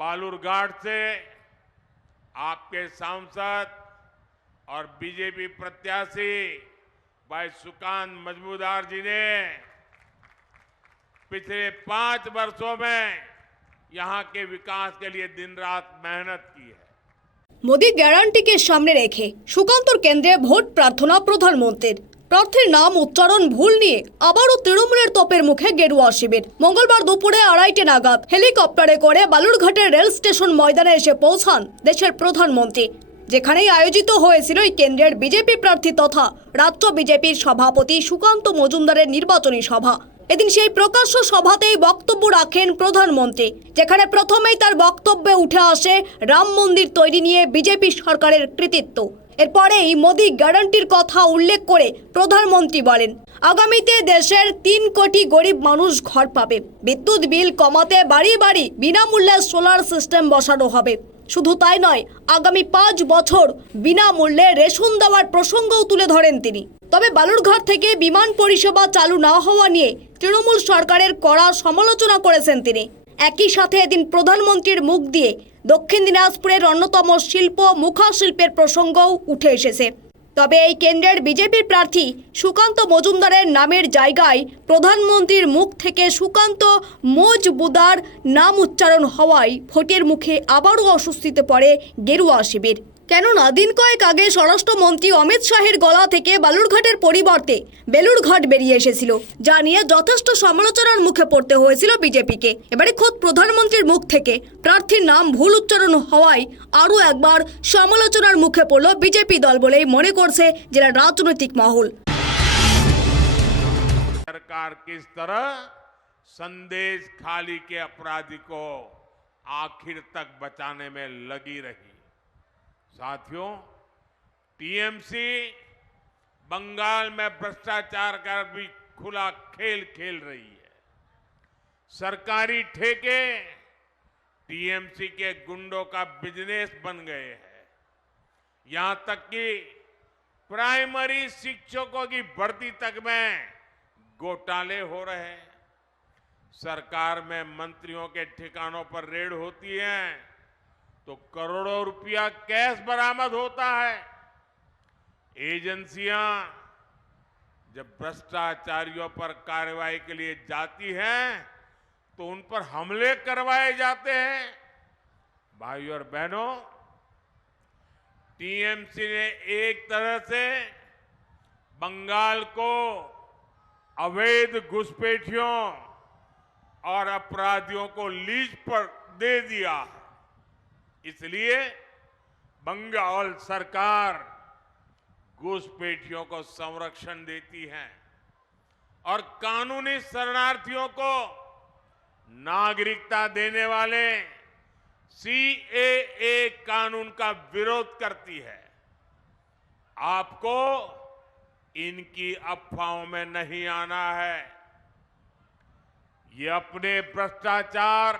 बालूरघाट से आपके सांसद और बीजेपी प्रत्याशी भाई सुकांत मजमूदार जी ने पिछले पांच वर्षों में यहां के विकास के लिए दिन रात मेहनत की है মোদী গ্যারান্টিকে সামনে রেখে সুকান্তর কেন্দ্রে ভোট প্রার্থনা প্রধানমন্ত্রীর প্রার্থীর নাম উচ্চারণ ভুল নিয়ে আবারও তৃণমূলের তোপের মুখে গেরুয়া শিবির। মঙ্গলবার দুপুরে আড়াইটে নাগাদ হেলিকপ্টারে করে বালুরঘাটের রেল স্টেশন ময়দানে এসে পৌঁছান দেশের প্রধানমন্ত্রী। যেখানেই আয়োজিত হয়েছিল এই কেন্দ্রের বিজেপি প্রার্থী তথা রাজ্য বিজেপির সভাপতি সুকান্ত মজুমদারের নির্বাচনী সভা। এদিন সেই প্রকাশ্য সভাতেই বক্তব্য রাখেন প্রধানমন্ত্রী, যেখানে প্রথমেই তার বক্তব্যে উঠে আসে রাম মন্দির তৈরি নিয়ে বিজেপি সরকারের কৃতিত্ব। এরপরেই মোদী গ্যারান্টির কথা উল্লেখ করে প্রধানমন্ত্রী বলেন, আগামীতে দেশের তিন কোটি গরিব মানুষ ঘর পাবে। বিদ্যুৎ বিল কমাতে বাড়ি বাড়ি বিনামূল্যে সোলার সিস্টেম বসানো হবে। শুধু তাই নয়, আগামী পাঁচ বছর বিনামূল্যে রেশন দেওয়ার প্রসঙ্গও তুলে ধরেন তিনি। তবে বালুরঘাট থেকে বিমান পরিষেবা চালু না হওয়া নিয়ে তৃণমূল সরকারের কড়া সমালোচনা করেছেন তিনি। একই সাথে এদিন প্রধানমন্ত্রীর মুখ দিয়ে দক্ষিণ দিনাজপুরের অন্যতম শিল্প মুখা শিল্পের প্রসঙ্গও উঠে এসেছে। তবে এই কেন্দ্রের বিজেপির প্রার্থী সুকান্ত মজুমদারের নামের জায়গায় প্রধানমন্ত্রীর মুখ থেকে সুকান্ত মজবুদার নাম উচ্চারণ হওয়ায় ভোটের মুখে আবারও অস্বস্তিতে পড়ে গেরুয়া শিবির। কেননা দিন কয়েক আগে স্বরাষ্ট্রমন্ত্রী অমিত শাহের গলা থেকে বালুরঘাটের পরিবর্তে বেলুরঘাট বেরিয়ে এসেছিল যা নিয়ে যথেষ্ট সমালোচনার মুখে পড়তে হয়েছিল বিজেপিকে এবারে খোদ প্রধানমন্ত্রীর মুখ থেকে প্রার্থীর নাম ভুল উচ্চারণ হওয়ায় আরও একবার সমালোচনার মুখে পড়ল বিজেপি দল বলেই মনে করছে জেলা রাজনৈতিক মহল सरकार किस तरह संदेश खाली के अपराधी को आखिर तक बचाने में लगी रही साथियों, टीएमसी बंगाल में भ्रष्टाचार का भी खुला खेल खेल रही है। सरकारी ठेके टीएमसी के गुंडों का बिज़नेस बन गए हैं। यहाँ तक कि प्राइमरी शिक्षकों की भर्ती तक में घोटाले हो रहे हैं। सरकार में मंत्रियों के ठिकानों पर रेड होती है। तो करोड़ों रुपया कैश बरामद होता है। एजेंसियाँ जब भ्रष्टाचारियों पर कार्रवाई के लिए जाती हैं तो उन पर हमले करवाए जाते हैं। भाइयों और बहनों, टीएमसी ने एक तरह से बंगाल को अवैध घुसपैठियों और अपराधियों को लीज पर दे दिया है। इसलिए बंगाल सरकार घुसपैठियों को संरक्षण देती है और कानूनी शरणार्थियों को नागरिकता देने वाले सीएए कानून का विरोध करती है। आपको इनकी अफवाहों में नहीं आना है। ये अपने भ्रष्टाचार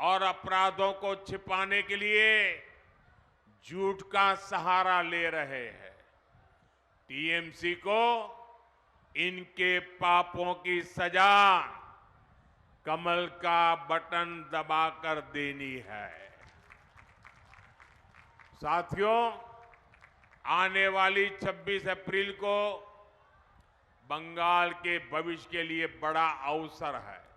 और अपराधों को छिपाने के लिए झूठ का सहारा ले रहे हैं। टीएमसी को इनके पापों की सजा कमल का बटन दबाकर देनी है। साथियों, आने वाली 26 अप्रैल को बंगाल के भविष्य के लिए बड़ा अवसर है।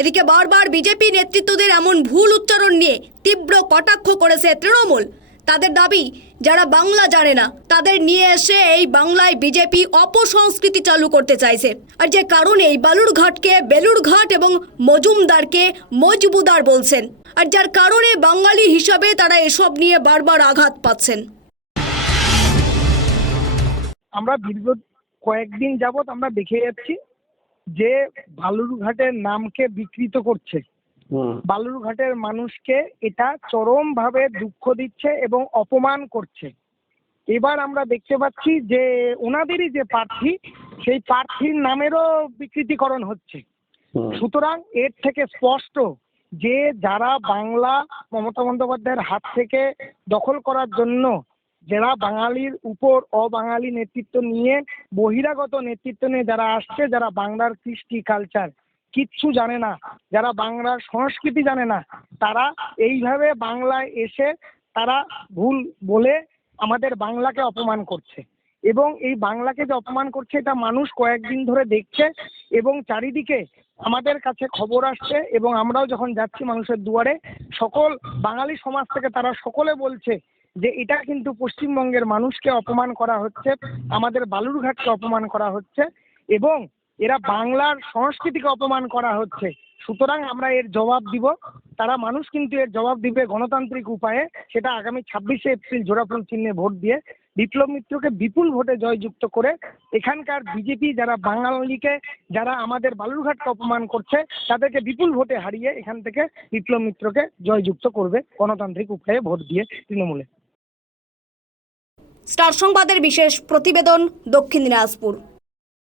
এদিকে বারবার বিজেপি নেতৃত্বদের এমন ভুল উচ্চারণ নিয়ে তীব্র কটাক্ষ করেছে তৃণমূল। তাদের দাবি, যারা বাংলা জানে না, তাদের নিয়ে এসে এই বাংলায় বিজেপি অপসংস্কৃতি চালু করতে চাইছে। আর যে কারণে এই বালুরঘাটকে, বেলুরঘাট এবং মজুমদারকে মজবুদার বলছেন। আর যার কারণে বাঙালি হিসাবে তারা এসব নিয়ে বারবার আঘাত পাচ্ছেন। আমরা দীর্ঘ কয়েকদিন যাবত আমরা দেখে যাচ্ছি যে বালুরঘাটের নামকে বিকৃত করছে। বালুরঘাটের মানুষকে এটা চরমভাবে দুঃখ দিচ্ছে এবং অপমান করছে। এবার আমরা দেখতে পাচ্ছি যে ওনাদেরই যে প্রার্থী সেই প্রার্থীর নামেরও বিকৃতিকরণ হচ্ছে। সুতরাং এর থেকে স্পষ্ট যে যারা বাংলা মমতা বন্দ্যোপাধ্যায়ের হাত থেকে দখল করার জন্য যারা বাঙালির উপর অবাঙালি নেতৃত্ব নিয়ে, বহিরাগত নেতৃত্ব নিয়ে যারা আসছে, যারা বাংলার কৃষ্টি কালচার কিচ্ছু জানে না, যারা বাংলার সংস্কৃতি জানে না, তারা এইভাবে বাংলায় এসে তারা ভুল বলে আমাদের বাংলাকে অপমান করছে। এবং এই বাংলাকে যে অপমান করছে, এটা মানুষ কয়েকদিন ধরে দেখছে এবং চারিদিকে আমাদের কাছে খবর আসছে এবং আমরাও যখন যাচ্ছি মানুষের দুয়ারে, সকল বাঙালি সমাজ থেকে তারা সকলে বলছে যে এটা কিন্তু পশ্চিমবঙ্গের মানুষকে অপমান করা হচ্ছে, আমাদের বালুরঘাটকে অপমান করা হচ্ছে এবং এরা বাংলার সংস্কৃতিকে অপমান করা হচ্ছে। সুতরাং আমরা এর জবাব দিব। তারা মানুষ কিন্তু এর জবাব দিবে গণতান্ত্রিক উপায়ে। সেটা আগামী ছাব্বিশে এপ্রিল জোড়াফুল চিহ্নে ভোট দিয়ে বিপ্লব মিত্রকে বিপুল ভোটে জয়যুক্ত করে এখানকার বিজেপি যারা বাঙালিকে, যারা আমাদের বালুরঘাটকে অপমান করছে, তাদেরকে বিপুল ভোটে হারিয়ে এখান থেকে বিপ্লব মিত্রকে জয়যুক্ত করবে গণতান্ত্রিক উপায়ে ভোট দিয়ে তৃণমূলে। স্টার সংবাদের বিশেষ প্রতিবেদন দক্ষিণ দিনাজপুর।